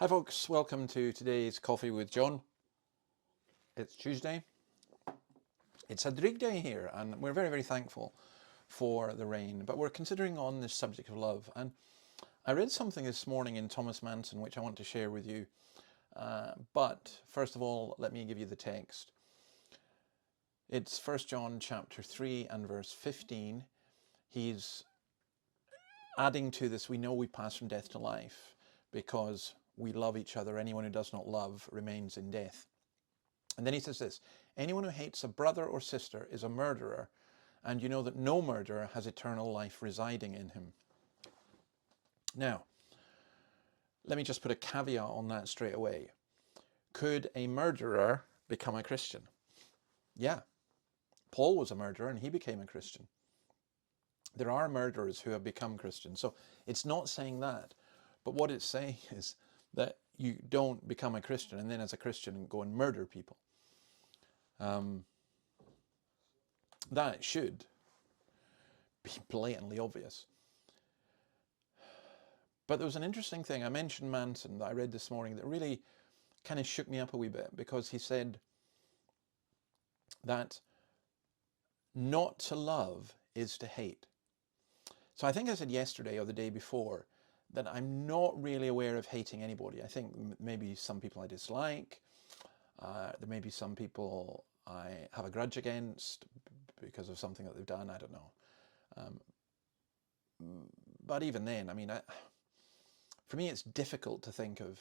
Hi folks, welcome to today's Coffee with John. It's Tuesday. It's a dreig day here and we're very thankful for the rain, but we're considering on this subject of love. And I read something this morning in Thomas Manton which I want to share with you. But first of all, let me give you the text. It's 1 John chapter 3 and verse 15. He's adding to this, we know we pass from death to life because we love each other. Anyone who does not love remains in death. And then he says this, anyone who hates a brother or sister is a murderer, and you know that no murderer has eternal life residing in him. Now, let me just put a caveat on that straight away. Could a murderer become a Christian? Yeah. Paul was a murderer and he became a Christian. There are murderers who have become Christians. So it's not saying that. But what it's saying is that you don't become a Christian and then as a Christian go and murder people. That should be blatantly obvious. But there was an interesting thing. I mentioned Manson that I read this morning that really kind of shook me up a wee bit, because he said that not to love is to hate. So I think I said yesterday or the day before that I'm not really aware of hating anybody. I think maybe some people I dislike. There may be some people I have a grudge against because of something that they've done. I don't know. But even then, I mean, for me, it's difficult to think of.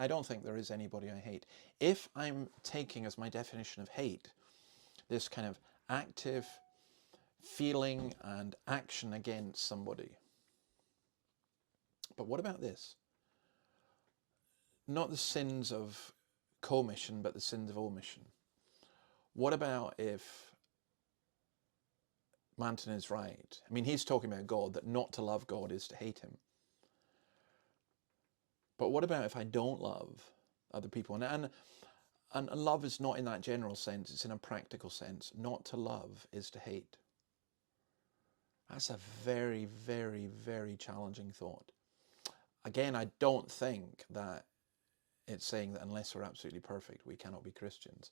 I don't think there is anybody I hate. If I'm taking as my definition of hate this kind of active feeling and action against somebody. But what about this? Not the sins of commission, but the sins of omission. What about if Manton is right? I mean, he's talking about God, that not to love God is to hate him. But what about if I don't love other people? And love is not in that general sense, it's in a practical sense. Not to love is to hate. That's a very challenging thought. Again, I don't think that it's saying that unless we're absolutely perfect, we cannot be Christians.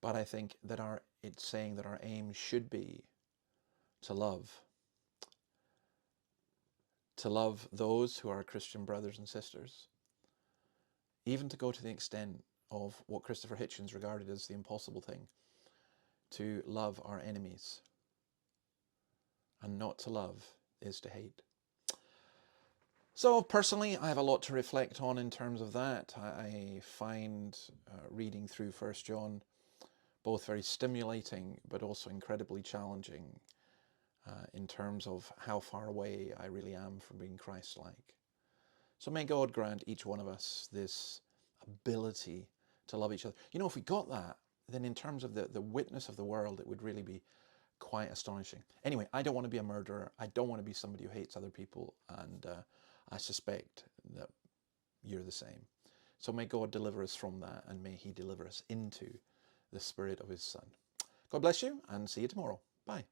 But I think that it's saying that our aim should be to love. To love those who are Christian brothers and sisters. Even to go to the extent of what Christopher Hitchens regarded as the impossible thing. To love our enemies. And not to love is to hate. So personally, I have a lot to reflect on in terms of that. I find reading through 1 John both very stimulating, but also incredibly challenging in terms of how far away I really am from being Christ-like. So may God grant each one of us this ability to love each other. You know, if we got that, then in terms of the witness of the world, it would really be quite astonishing. Anyway, I don't want to be a murderer. I don't want to be somebody who hates other people. And I suspect that you're the same. So may God deliver us from that, and may he deliver us into the spirit of his Son. God bless you, and see you tomorrow. Bye.